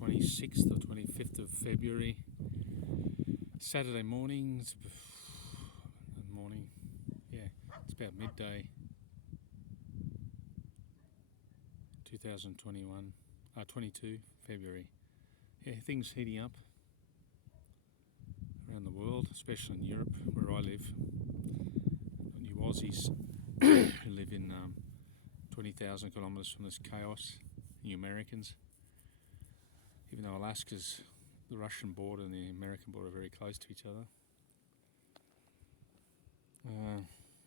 26th or 25th of February, Saturday mornings, it's about midday, 22 February. Yeah, things heating up around the world, especially in Europe, where I live. You Aussies who live in 20,000 kilometres from this chaos, you Americans. Even though Alaska's, the Russian border and the American border are very close to each other.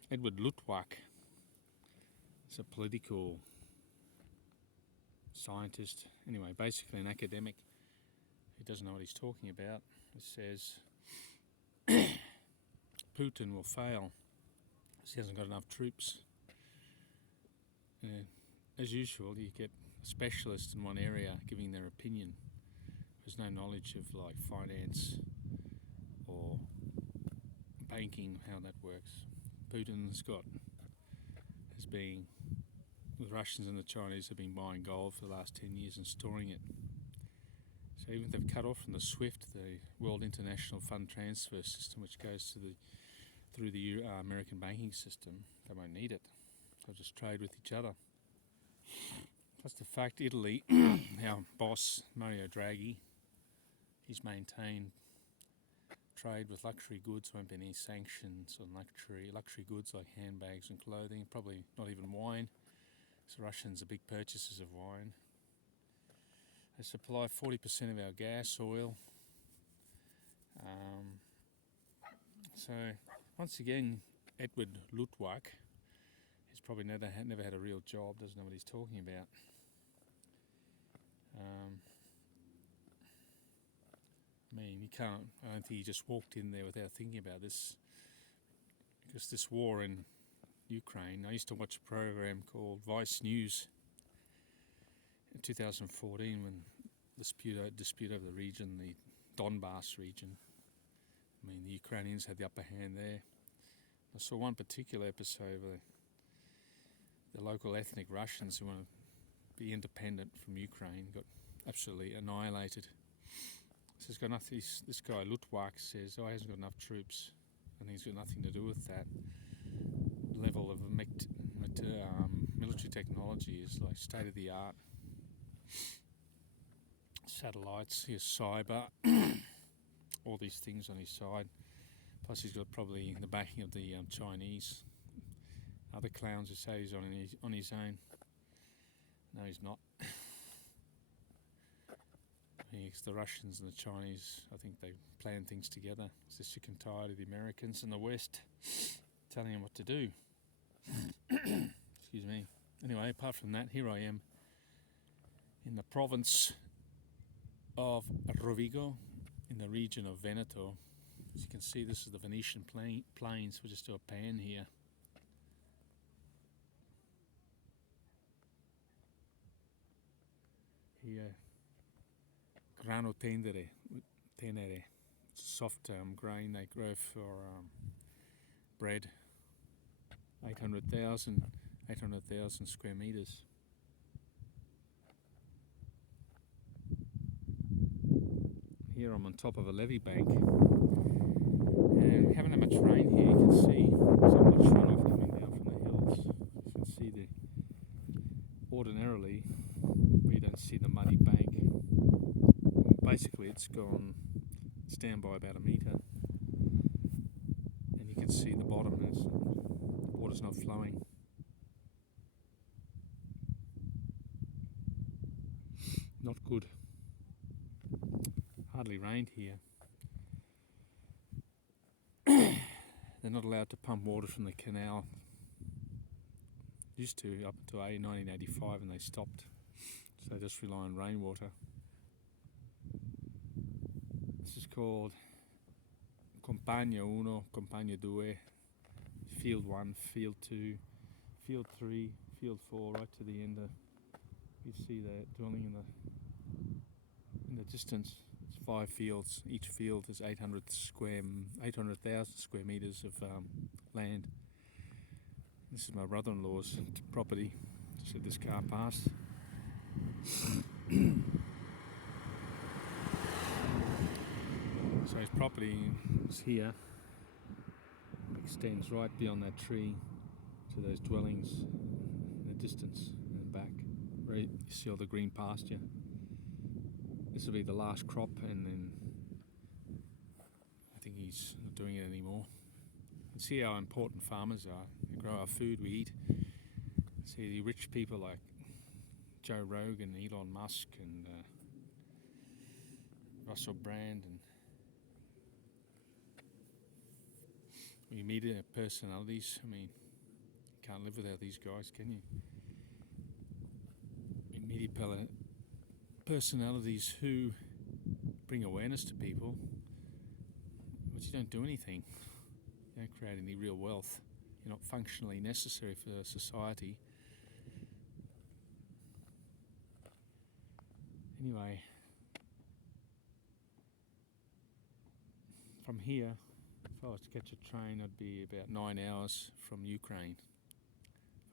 Edward Luttwak is a political scientist, anyway, basically an academic who doesn't know what he's talking about. It says Putin will fail because he hasn't got enough troops. As usual, you get a specialist in one area giving their opinion. There's no knowledge of like finance or banking, how that works. Putin's the Russians and the Chinese have been buying gold for the last 10 years and storing it. So even if they've cut off from the SWIFT, the World International Fund Transfer System, which goes through the American banking system, they won't need it. They'll just trade with each other. Plus the fact Italy, our boss Mario Draghi, he's maintained trade with luxury goods. Won't be any sanctions on luxury goods like handbags and clothing, probably not even wine. So Russians are big purchasers of wine. They supply 40% of our gas, oil. So once again, Edward Luttwak, he's probably never had a real job, doesn't know what he's talking about. I don't think he just walked in there without thinking about this. Because this war in Ukraine, I used to watch a program called Vice News in 2014 when the dispute over the region, the Donbass region. The Ukrainians had the upper hand there. I saw one particular episode where the local ethnic Russians who want to be independent from Ukraine got absolutely annihilated. So he's got nothing. This guy Luttwak says, he hasn't got enough troops, and he's got nothing to do with that. Level of military technology is like state of the art. Satellites, his cyber, all these things on his side. Plus he's got probably the backing of the Chinese. Other clowns who say he's on his own. No, he's not. It's the Russians and the Chinese, I think they plan things together. It's just sick and tired of the Americans and the West telling him what to do. Excuse me. Anyway, apart from that, here I am in the province of Rovigo, in the region of Veneto. As you can see, this is the Venetian plains. We'll just do a pan here. Here, grano tenere, soft grain they grow for bread. 800,000 square meters. Here I'm on top of a levee bank, and we haven't had much rain here. You can see so much runoff coming down from the hills. You can see ordinarily we don't see the muddy bank. Basically it's down by about a metre, and you can see the bottom as the water's not flowing. Not good. Hardly rained here. They're not allowed to pump water from the canal. Used to up until 1985, and they stopped. So they just rely on rainwater. This is called Campagna 1, Campagna 2, Field 1, Field 2, Field 3, Field 4, right to the end. You see that dwelling in the distance. It's 5 fields. Each field is 800,000 square meters of land. This is my brother-in-law's property. Just had this car past. property is here, extends right beyond that tree to those dwellings in the distance and back. Where you see all the green pasture. This will be the last crop, and then I think he's not doing it anymore. You see how important farmers are. They grow our food, we eat. See the rich people like Joe Rogan, Elon Musk, and Russell Brand, and when you meet personalities, I mean, you can't live without these guys, can you? You meet personalities who bring awareness to people, but you don't do anything. You don't create any real wealth. You're not functionally necessary for society. Anyway, from here, if I was to catch a train, I'd be about 9 hours from Ukraine.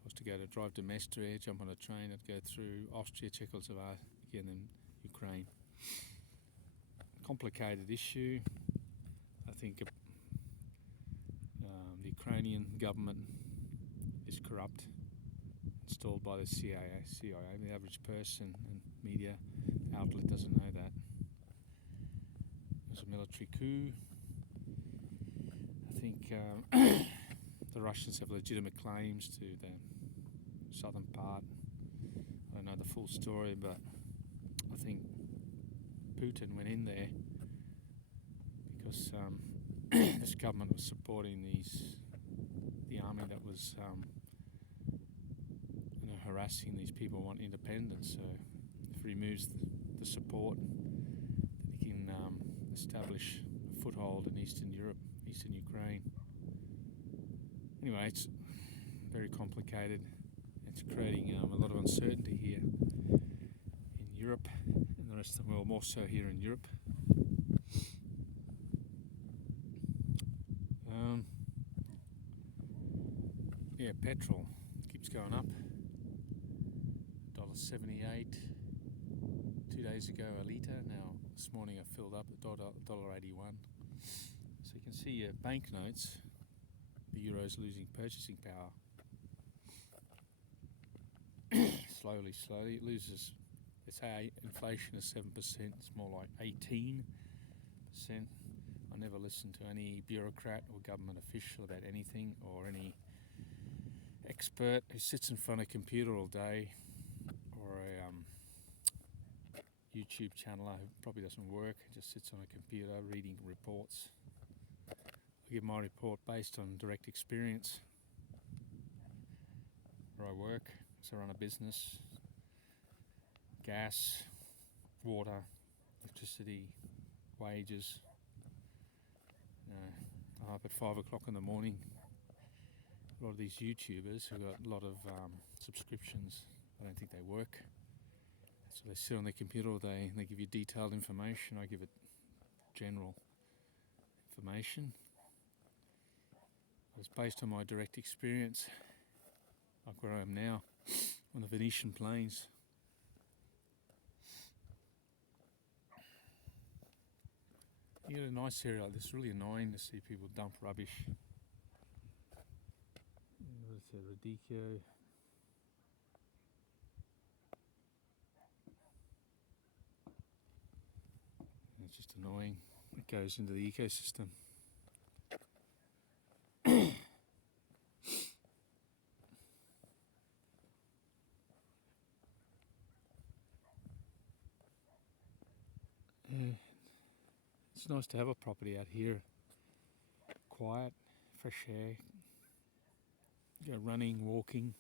If I was to drive to Mestre, jump on a train, I'd go through Austria, Czechoslovakia, and then Ukraine. Complicated issue. I think the Ukrainian government is corrupt, installed by the CIA. The average person and media outlet doesn't know that. There's a military coup. I think the Russians have legitimate claims to the southern part. I don't know the full story, but I think Putin went in there because this government was supporting the army that was harassing these people who want independence. So if he removes the support, then he can establish a foothold in Eastern Europe, Eastern Ukraine. Anyway, it's very complicated. It's creating a lot of uncertainty here in Europe and the rest of the world, more so here in Europe. Yeah, petrol keeps going up. $1.78 2 days ago a litre. Now this morning I filled up at $1.81. So you can see your banknotes, the euro's losing purchasing power. Slowly it loses. They say inflation is 7%, it's more like 18%. I never listen to any bureaucrat or government official about anything, or any expert who sits in front of a computer all day, or a YouTube channeler who probably doesn't work, just sits on a computer reading reports. I give my report based on direct experience where I work. So I run a business, gas, water, electricity, wages. I'm up at 5 o'clock in the morning. A lot of these YouTubers who got a lot of subscriptions, I don't think they work. So they sit on their computer all day and they give you detailed information. I give it general information. It's based on my direct experience, like where I am now, on the Venetian Plains. You get a nice area like this. It's really annoying to see people dump rubbish. What is it, Radicchio? It's just annoying. It goes into the ecosystem. It's nice to have a property out here. Quiet, fresh air. Go running, walking.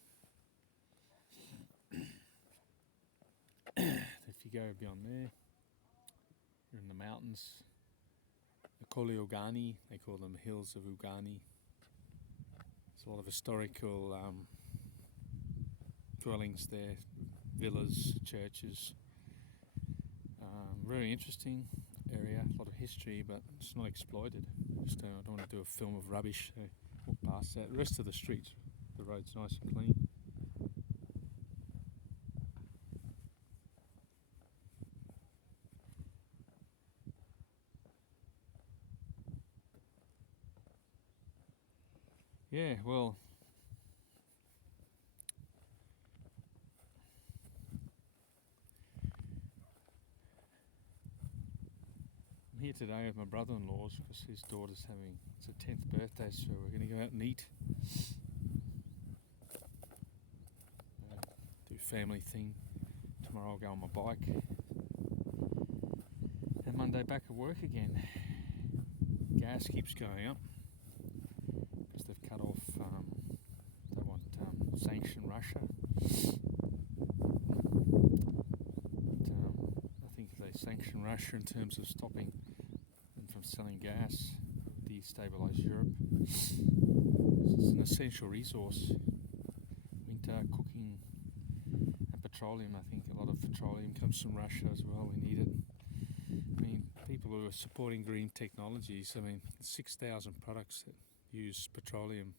If you go beyond there, you're in the mountains. The Colli Ugani, they call them Hills of Ugani. There's a lot of historical dwellings there, villas, churches. Very interesting area, a lot of history, but it's not exploited. I don't want to do a film of rubbish, so walk past that. The rest of the streets, the road's nice and clean. Yeah, well, I'm here today with my brother-in-law's because his daughter's having it's her 10th birthday, so we're going to go out and eat. Do family thing. Tomorrow I'll go on my bike. And Monday back at work again. Gas keeps going up because they've cut off, they want sanction Russia. I think they sanction Russia in terms of stopping them from selling gas, destabilise Europe. It's an essential resource. Winter, cooking and petroleum. I think a lot of petroleum comes from Russia as well. We need it. I mean, people who are supporting green technologies, 6,000 products that use petroleum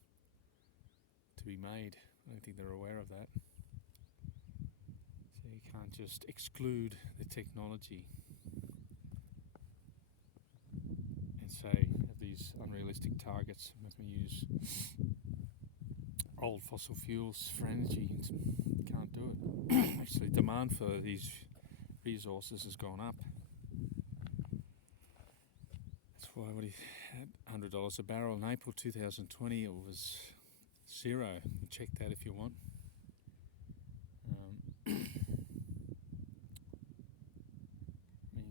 to be made. I don't think they're aware of that. So you can't just exclude the technology and say have these unrealistic targets. Maybe use old fossil fuels for energy. You can't do it. Actually, demand for these resources has gone up. That's why what he had $100 a barrel in April 2020. It was zero. You check that if you want.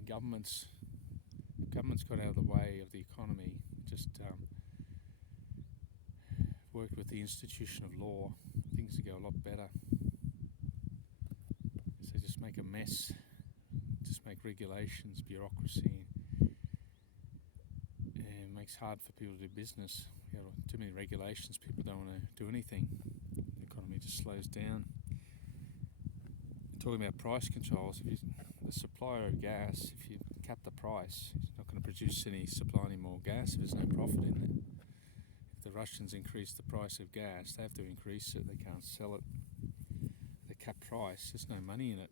Governments got out of the way of the economy. Just worked with the institution of law. Things would go a lot better. So just make a mess. Just make regulations, bureaucracy, and it makes it hard for people to do business. You have too many regulations. People don't want to do anything. The economy just slows down. Talking about price controls, if the supplier of gas, if you cap the price, it's not going to produce supply any more gas if there's no profit in there. If the Russians increase the price of gas, they have to increase it. They can't sell it. The cap price, there's no money in it.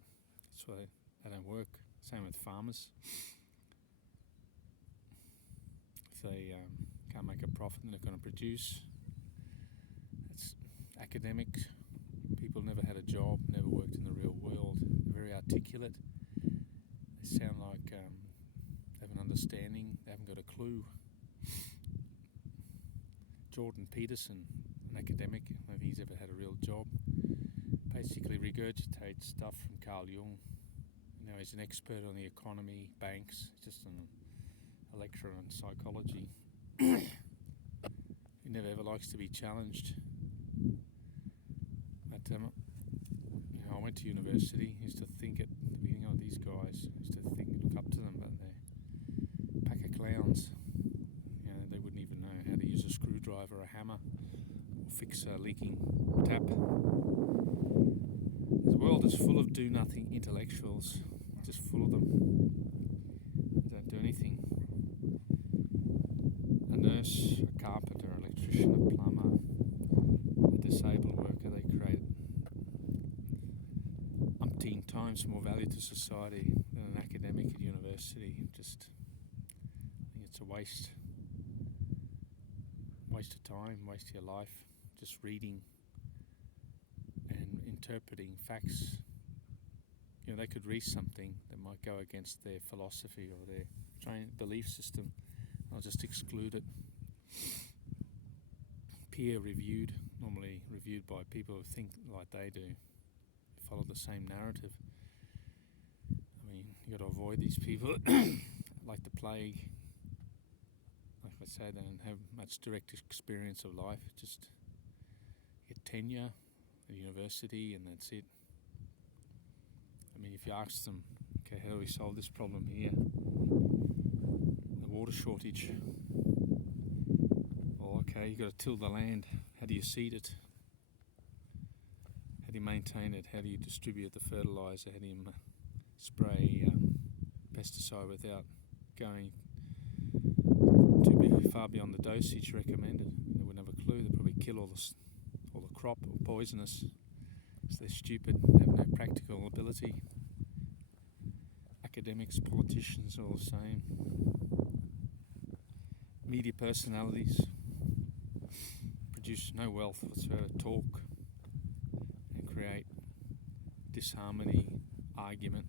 That's why they don't work. Same with farmers. If they can't make a profit, then they're going to produce. It's academic. People never had a job, never worked in the real world, very articulate. They sound like they have an understanding, they haven't got a clue. Jordan Peterson, an academic, I don't think he's ever had a real job, basically regurgitates stuff from Carl Jung. Now he's an expert on the economy, banks, just a lecturer on psychology. He never ever likes to be challenged. But I went to university, used to think at the beginning, these guys, used to look up to them, but they're a pack of clowns. They wouldn't even know how to use a screwdriver or a hammer or fix a leaking tap. The world is full of do-nothing intellectuals, just full of them. They don't do anything. A nurse, a carpenter, an electrician, a plumber, a disabled worker, they create umpteen times more value to society than an academic at university. I think it's a waste of time, waste of your life, just reading and interpreting facts. They could read something that might go against their philosophy or their belief system. I'll just exclude it. Peer reviewed, normally reviewed by people who think like they do, follow the same narrative. You've got to avoid these people like the plague. Like I say, they don't have much direct experience of life, just get tenure at university and that's it. If you ask them, okay, how do we solve this problem here? The water shortage. Well, okay, you've got to till the land. How do you seed it? How do you maintain it? How do you distribute the fertilizer? How do you spray pesticide without going too far beyond the dosage recommended? They wouldn't have a clue. They'd probably kill all the crop or poisonous. So they're stupid. They have no practical ability. Academics, politicians, all the same. Media personalities produce no wealth whatsoever, talk and create disharmony, argument.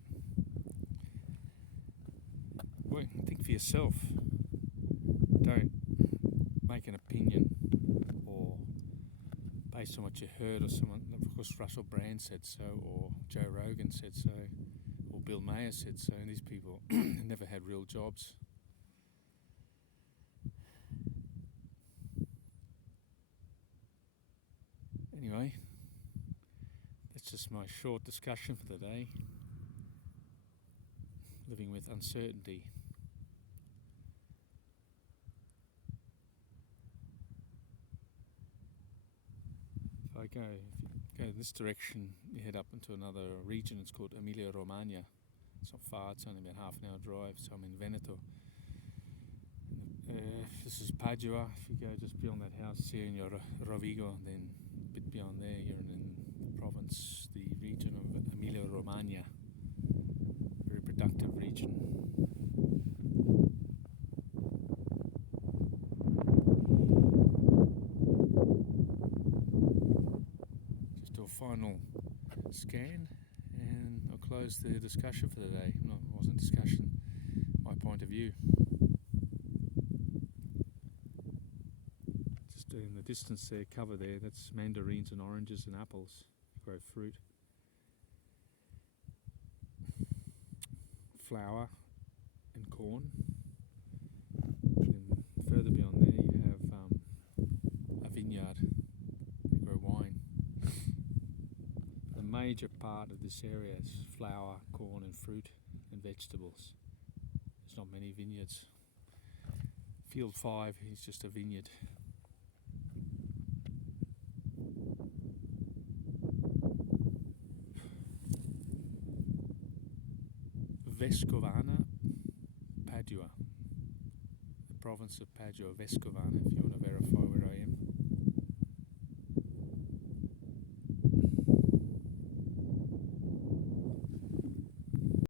Well, think for yourself. Don't make an opinion or based on what you heard or someone. Of course, Russell Brand said so, or Joe Rogan said so, or Bill Maher said so, and these people never had real jobs. Anyway, that's just my short discussion for the day. Living with uncertainty. If you go in this direction, you head up into another region. It's called Emilia Romagna. It's not far, it's only about half an hour drive, so I'm in Veneto. This is Padua. If you go just beyond that house here in your Rovigo, then a bit beyond there you're in the province, the region of Emilia Romagna. Very productive region. Just do a final scan and I'll close the discussion for the day. No, it wasn't discussion, my point of view. Just in the distance there, cover there, that's mandarins and oranges and apples, grow fruit. Flour and corn. And further beyond there you have a vineyard. They grow wine. The major part of this area is flour, corn and fruit and vegetables. There's not many vineyards. Field 5 is just a vineyard. Vescovana, Padua, the province of Padua, Vescovana. If you